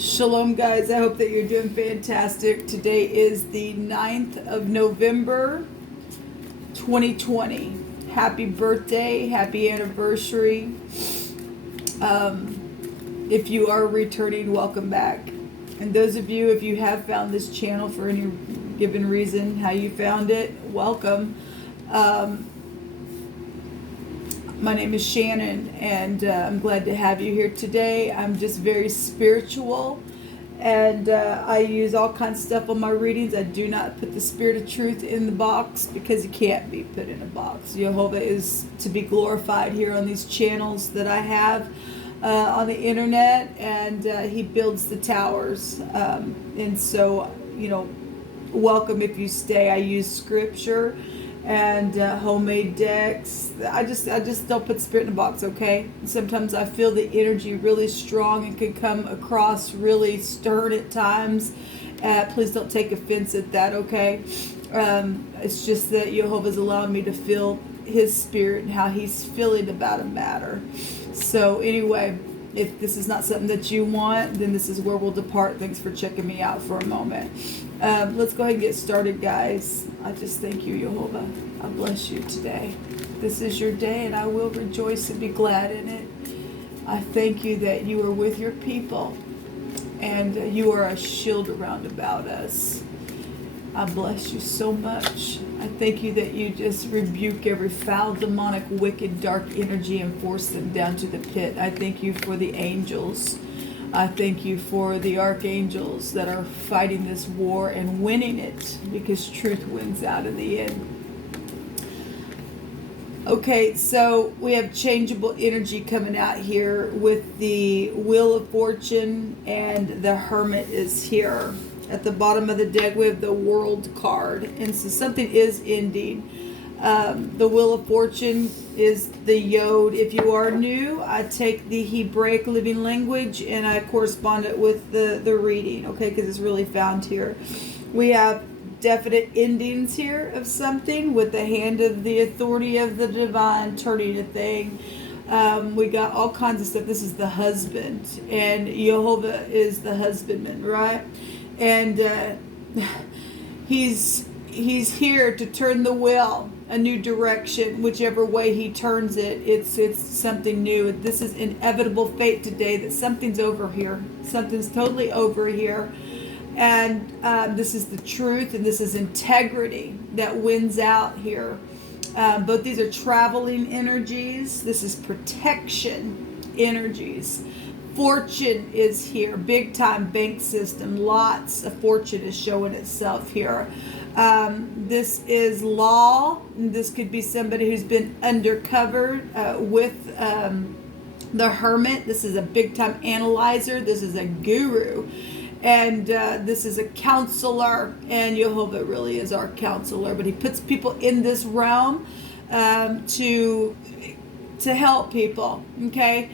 Shalom, guys. I hope that you're doing fantastic. Today is the 9th of November, 2020. Happy birthday, happy anniversary. If you are returning, welcome back. And those of you, if you have found this channel for any given reason, how you found it, welcome. My name is Shannon, and I'm glad to have you here today. I'm just very spiritual, and I use all kinds of stuff on my readings. I do not put the spirit of truth in the box because it can't be put in a box. Jehovah is to be glorified here on these channels that I have on the internet, and he builds the towers. And so, welcome if you stay. I use scripture and homemade decks. I just don't put spirit in a box, okay? Sometimes I feel the energy really strong and can come across really stern at times. Please don't take offense at that, okay? It's just that Jehovah's allowing me to feel his spirit and how he's feeling about a matter. So anyway, if this is not something that you want, then this is where we'll depart. Thanks for checking me out for a moment. Let's go ahead and get started, guys. I just thank you, Jehovah. I bless you today. This is your day, and I will rejoice and be glad in it. I thank you that you are with your people, and you are a shield around about us. I bless you so much. I thank you that you just rebuke every foul, demonic, wicked, dark energy and force them down to the pit. I thank you for the angels. I thank you for the archangels that are fighting this war and winning it, because truth wins out in the end. Okay, so we have changeable energy coming out here with the Wheel of Fortune, and the Hermit is here. At the bottom of the deck, we have the World card. And so something is ending. The Wheel of Fortune is the Yod. If you are new, I take the Hebraic living language and I correspond it with the reading, okay, because it's really found here. We have definite endings here of something with the hand of the authority of the divine turning a thing. We got all kinds of stuff. This is the husband, and Jehovah is the husbandman, right? And he's here to turn the wheel a new direction. Whichever way he turns it, it's something new. This is inevitable fate today, that something's over here. Something's totally over here. And this is the truth, and this is integrity that wins out here. Both these are traveling energies. This is protection energies. Fortune is here, big time bank system. Lots of fortune is showing itself here. This is law. This could be somebody who's been undercover with the Hermit. This is a big time analyzer. This is a guru. And this is a counselor. And Jehovah really is our counselor. But he puts people in this realm to help people. Okay.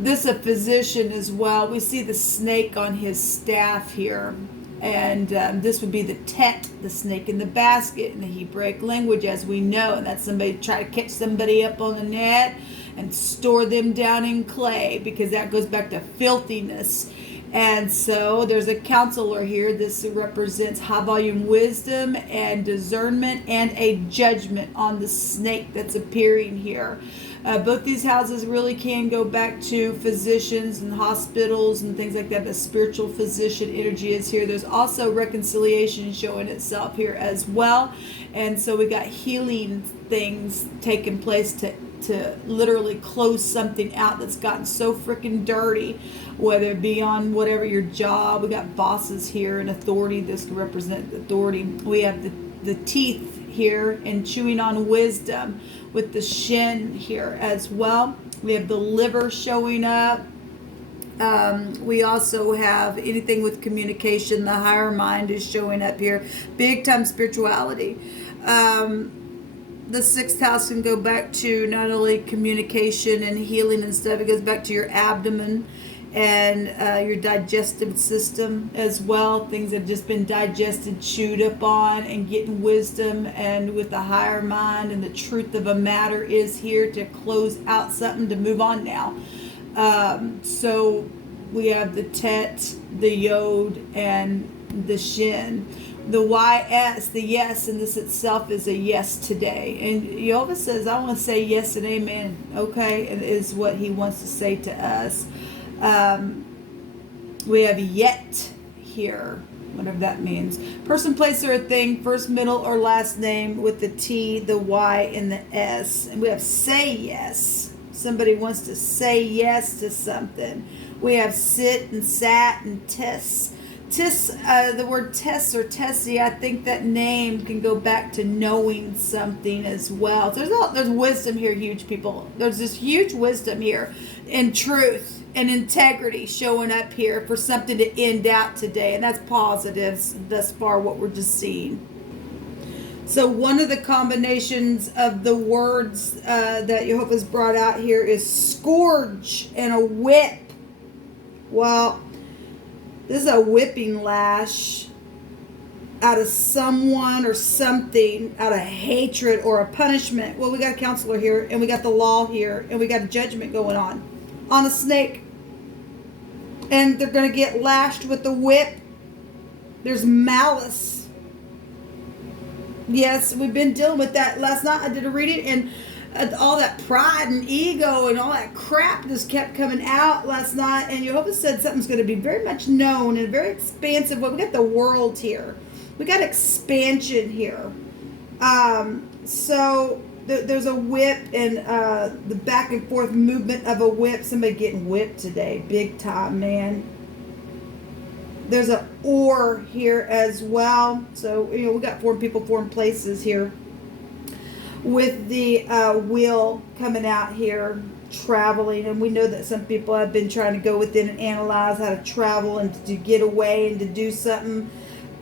This is a physician as well. We see the snake on his staff here. And this would be the tet, the snake in the basket in the Hebraic language, as we know. And that's somebody try to catch somebody up on the net and store them down in clay, because that goes back to filthiness. And so there's a counselor here. This represents high volume wisdom and discernment and a judgment on the snake that's appearing here. Both these houses really can go back to physicians and hospitals and things like that. The spiritual physician energy is here. There's also reconciliation showing itself here as well. And so we got healing things taking place to literally close something out that's gotten so freaking dirty, whether it be on whatever your job. We got bosses here and authority. This can represent authority. We have the teeth here and chewing on wisdom with the shin here as well. We have the liver showing up. We also have anything with communication. The higher mind is showing up here. Big time spirituality. The sixth house can go back to not only communication and healing and stuff. It goes back to your abdomen and your digestive system as well. Things that have just been digested, chewed up on, and getting wisdom, and with the higher mind and the truth of a matter is here to close out something, to move on now. So we have the tet, the yod, and the shin. The YS, the yes in this itself is a yes today. And Jehovah says, I want to say yes and amen. Okay, it is what he wants to say to us. We have yet here, whatever that means. Person, place, or a thing, first, middle, or last name with the T, the Y, and the S. And we have say yes. Somebody wants to say yes to something. We have sit and sat and tis. The word tes or tessie, I think that name can go back to knowing something as well. So there's wisdom here, huge people. There's this huge wisdom here and truth and integrity showing up here for something to end out today. And that's positives thus far, what we're just seeing. So one of the combinations of the words that Jehovah's brought out here is scourge and a whip. Well, this is a whipping lash out of someone or something, out of hatred or a punishment. Well, we got a counselor here, and we got the law here, and we got a judgment going on a snake. And they're going to get lashed with the whip. There's malice. Yes, we've been dealing with that. Last night I did a reading, and all that pride and ego and all that crap just kept coming out last night. And Jehovah said something's going to be very much known and very expansive. Well, we got the world here. We got expansion here. So there's a whip and the back and forth movement of a whip. Somebody getting whipped today. Big time, man. There's an or here as well. So, we got foreign people, foreign places here. With the wheel coming out here, traveling. And we know that some people have been trying to go within and analyze how to travel and to get away and to do something.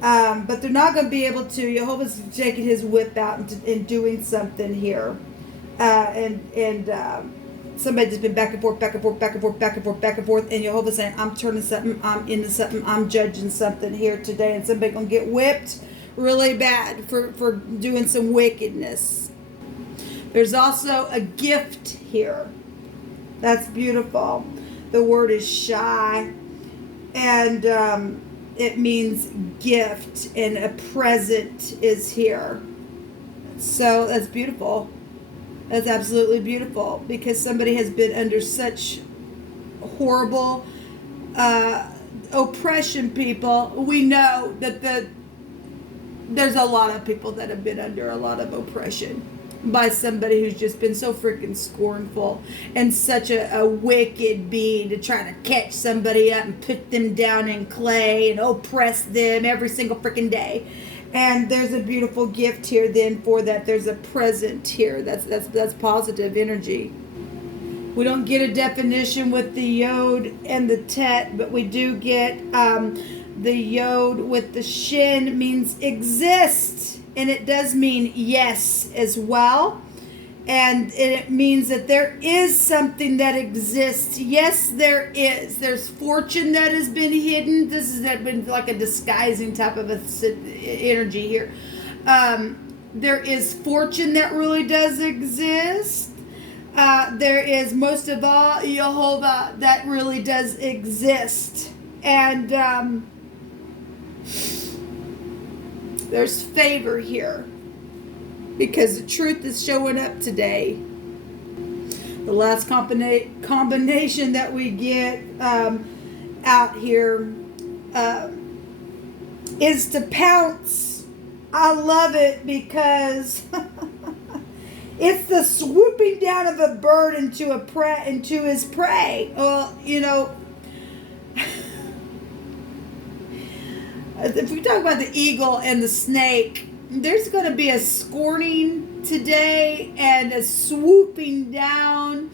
But they're not going to be able to. Jehovah's taking his whip out and doing something here. Somebody just been back and forth, back and forth, back and forth, back and forth, back and forth. And Jehovah's saying, I'm turning something, I'm into something, I'm judging something here today. And somebody going to get whipped really bad for doing some wickedness. There's also a gift here. That's beautiful. The word is shy. And it means gift. And a present is here. So that's beautiful. That's absolutely beautiful. Because somebody has been under such horrible oppression, people. We know that there's a lot of people that have been under a lot of oppression by somebody who's just been so freaking scornful and such a wicked being to try to catch somebody up and put them down in clay and oppress them every single freaking day. And there's a beautiful gift here then for that. There's a present here. That's positive energy. We don't get a definition with the yod and the tet, but we do get the yod with the shin means exist. And it does mean yes as well. And it means that there is something that exists. Yes, there is. There's fortune that has been hidden. This has been like a disguising type of energy here. There is fortune that really does exist. There is, most of all, Jehovah that really does exist. And there's favor here because the truth is showing up today. The last combination that we get out here is to pounce. I love it because it's the swooping down of a bird into his prey. Well, if we talk about the eagle and the snake, there's going to be a scorning today and a swooping down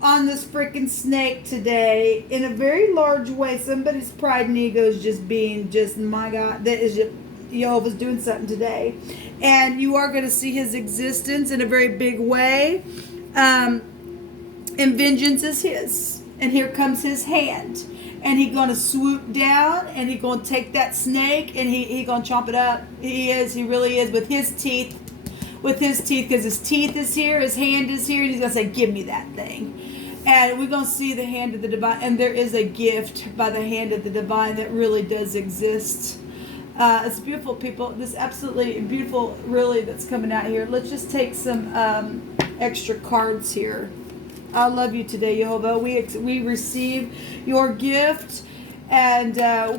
on this freaking snake today in a very large way. Somebody's pride and ego is just my God, that is just, Jehovah's doing something today. And you are going to see his existence in a very big way. And vengeance is his. And here comes his hand. And he's going to swoop down, and he's going to take that snake, and he's going to chomp it up. He really is, with his teeth, because his teeth is here, his hand is here, and he's going to say, give me that thing. And we're going to see the hand of the divine. And there is a gift by the hand of the divine that really does exist. It's beautiful, people. This absolutely beautiful, really, that's coming out here. Let's just take some extra cards here. I love you today, Jehovah. We receive your gift, and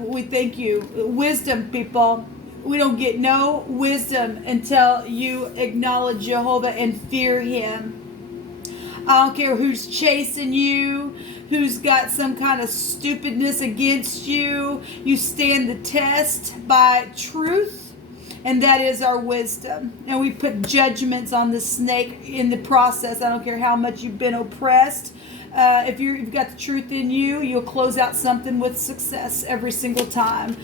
we thank you. Wisdom, people. We don't get no wisdom until you acknowledge Jehovah and fear him. I don't care who's chasing you, who's got some kind of stupidness against you. You stand the test by truth, and that is our wisdom. And we put judgments on the snake in the process. I don't care how much you've been oppressed. If you've got the truth in you, you'll close out something with success every single time.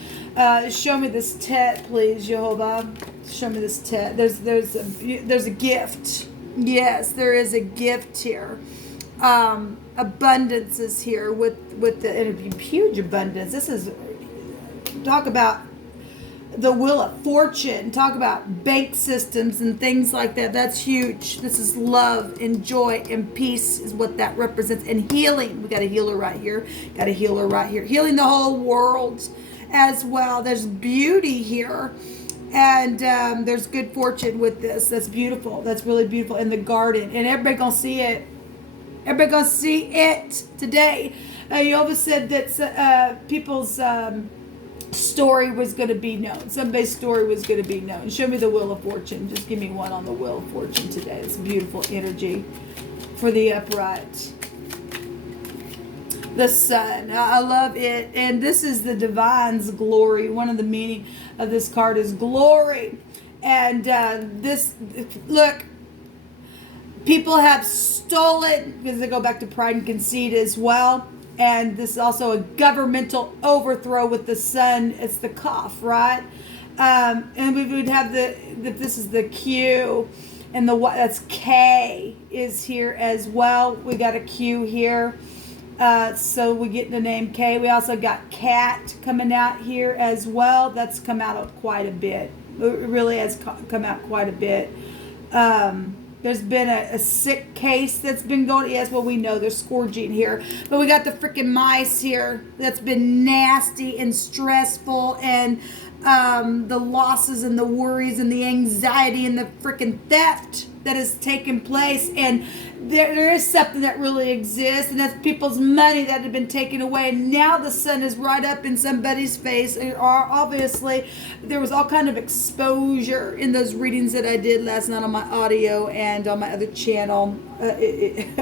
Show me this tet, please, Jehovah. Show me this tet. There's a gift. Yes, there is a gift here. Abundance is here with the huge abundance. This is, talk about the wheel of fortune. Talk about bank systems and things like that. That's huge. This is love and joy and peace is what that represents. And healing. We got a healer right here. Got a healer right here. Healing the whole world as well. There's beauty here. And there's good fortune with this. That's beautiful. That's really beautiful in the garden. And everybody gonna see it. Everybody gonna see it today. Jehovah said that people's story was going to be known. Somebody's story was going to be known. Show me the wheel of fortune. Just give me one on the wheel of fortune today. It's beautiful energy for the upright. The sun. I love it. And this is the divine's glory. One of the meaning of this card is glory. And this, look, people have stolen, because they go back to pride and conceit as well. And this is also a governmental overthrow with the sun. It's the cough, right? And we would have this is the Q, and that's K is here as well. We got a Q here. So we get the name K. We also got cat coming out here as well. That's come out quite a bit. It really has come out quite a bit. There's been a sick case that's been going. Yes, well, we know there's scourging here. But we got the freaking mice here that's been nasty and stressful. And the losses and the worries and the anxiety and the freaking theft that has taken place. And there is something that really exists. And that's people's money that had been taken away. And now the sun is right up in somebody's face. And obviously, there was all kind of exposure in those readings that I did last night on my audio and on my other channel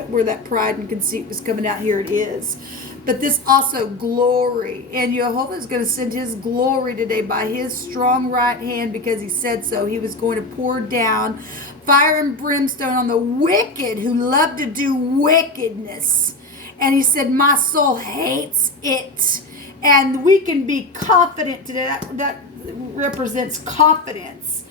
where that pride and conceit was coming out. Here it is. But this also glory. And Jehovah is going to send his glory today by his strong right hand, because he said so. He was going to pour down fire and brimstone on the wicked who love to do wickedness. And he said, my soul hates it. And we can be confident today. That represents confidence.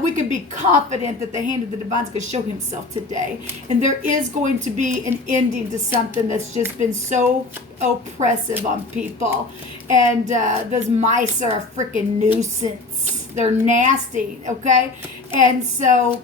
We can be confident that the hand of the divine is going to show himself today. And there is going to be an ending to something that's just been so oppressive on people. And those mice are a freaking nuisance. They're nasty, okay? And so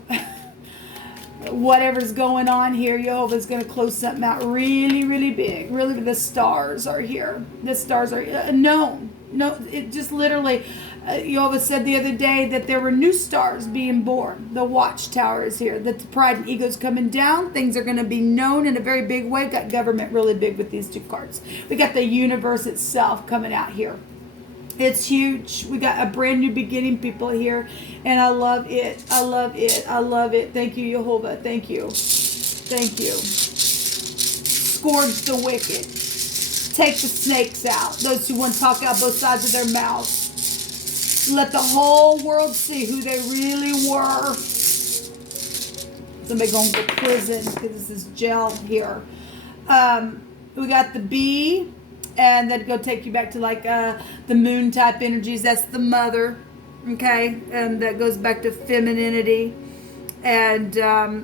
whatever's going on here, Jehovah's going to close something out really, really big. Really, the stars are here. The stars are known. No, it just literally... Jehovah said the other day that there were new stars being born. The watchtower is here. That the pride and ego is coming down. Things are going to be known in a very big way. We've got government really big with these two cards. We got the universe itself coming out here. It's huge. We got a brand new beginning, people, here. And I love it. I love it. I love it. Thank you, Jehovah. Thank you. Thank you. Scourge the wicked. Take the snakes out. Those who want to talk out both sides of their mouths. Let the whole world see who they really were. Somebody going to prison because this is jail here. We got the bee, and that'd go take you back to like the moon type energies. That's the mother, okay? And that goes back to femininity. And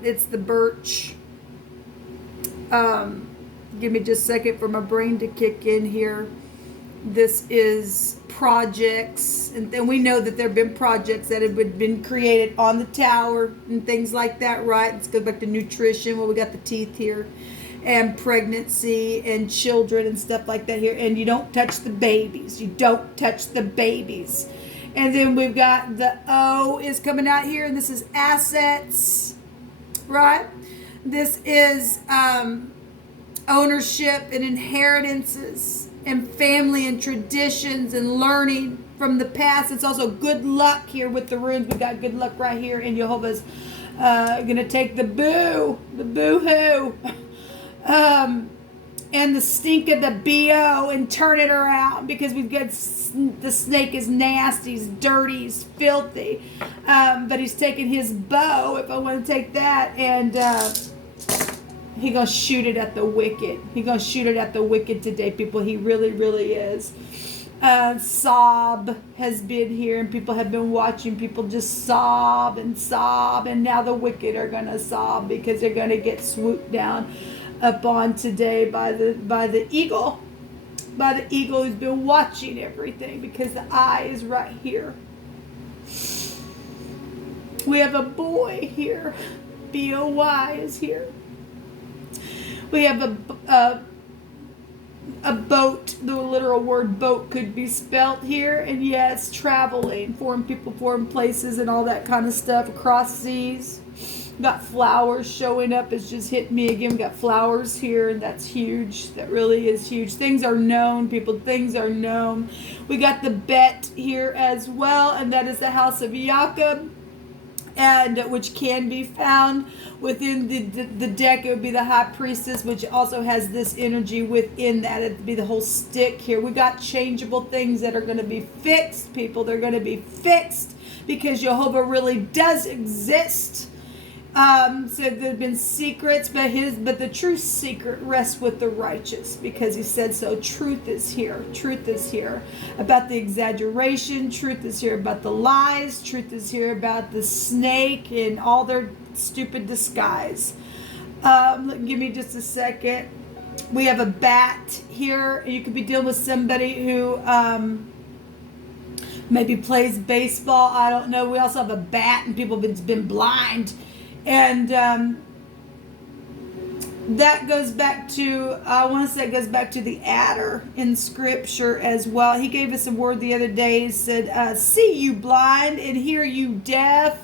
it's the birch. Give me just a second for my brain to kick in here. This is projects, and then we know that there have been projects that have been created on the tower and things like that, right? Let's go back to nutrition. Well, we got the teeth here, and pregnancy and children and stuff like that here. And you don't touch the babies. You don't touch the babies. And then we've got the O is coming out here, and this is assets, right? This is ownership and inheritances and family and traditions and learning from the past. It's also good luck here with the runes. We got good luck right here, and Jehovah's gonna take the boo-hoo, and the stink of the BO and turn it around, because we've got the snake is nasty, he's dirty, he's filthy, but he's taking his bow, if I want to take that, and he gonna shoot it at the wicked. He gonna shoot it at the wicked today, people. He really, really is. Sob has been here, and people have been watching people just sob, and now the wicked are gonna sob, because they're gonna get swooped down upon today by the eagle, who's been watching everything, because the eye is right here. We have a boy here. BOY is here. We have a boat. The literal word boat could be spelt here, and yes, traveling, foreign people, foreign places, and all that kind of stuff, across seas. Got flowers showing up. It's just hit me again. We got flowers here, and that's huge. That really is huge. Things are known, people. Things are known. We got the bet here as well, and that is the house of Jacob, and which can be found within the deck. It would be the high priestess, which also has this energy within that. It'd be the whole stick here. We got changeable things that are going to be fixed, people. They're going to be fixed, because Jehovah really does exist. So there've been secrets, but the true secret rests with the righteous, because he said so. Truth is here. Truth is here about the exaggeration. Truth is here about the lies. Truth is here about the snake and all their stupid disguise. Give me just a second. We have a bat here. You could be dealing with somebody who maybe plays baseball. I don't know. We also have a bat, and people have been blind. And that goes back to, I want to say it goes back to the adder in scripture as well. He gave us a word the other day. He said, see you blind and hear you deaf.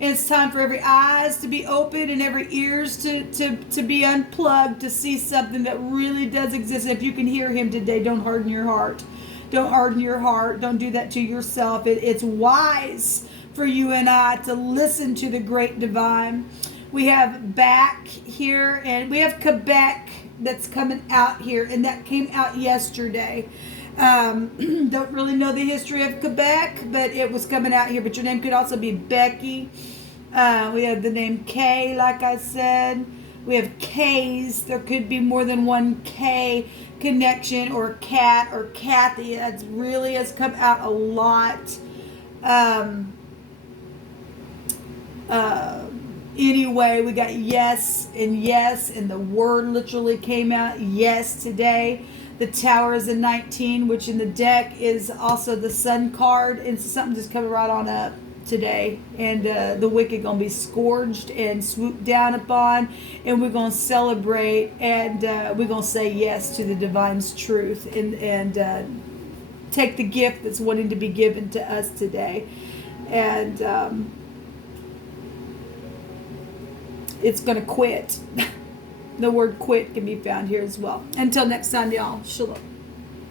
And it's time for every eyes to be open and every ears to be unplugged, to see something that really does exist. And if you can hear him today, don't harden your heart. Don't harden your heart. Don't do that to yourself. It's wise for you and I to listen to the great divine. We have back here, and we have Quebec that's coming out here, and that came out yesterday. Don't really know the history of Quebec, but it was coming out here. But your name could also be Becky. We have the name Kay, like I said. We have K's. There could be more than one K connection, or Cat, or Kathy. That really has come out a lot. Anyway, we got yes, and the word literally came out yes today. The tower is a 19, which in the deck is also the sun card, and something just coming right on up today. And the wicked gonna be scourged and swooped down upon, and we're gonna celebrate, and we're gonna say yes to the divine's truth, and take the gift that's wanting to be given to us today. And it's going to quit. The word quit can be found here as well. Until next time, y'all. Shalom.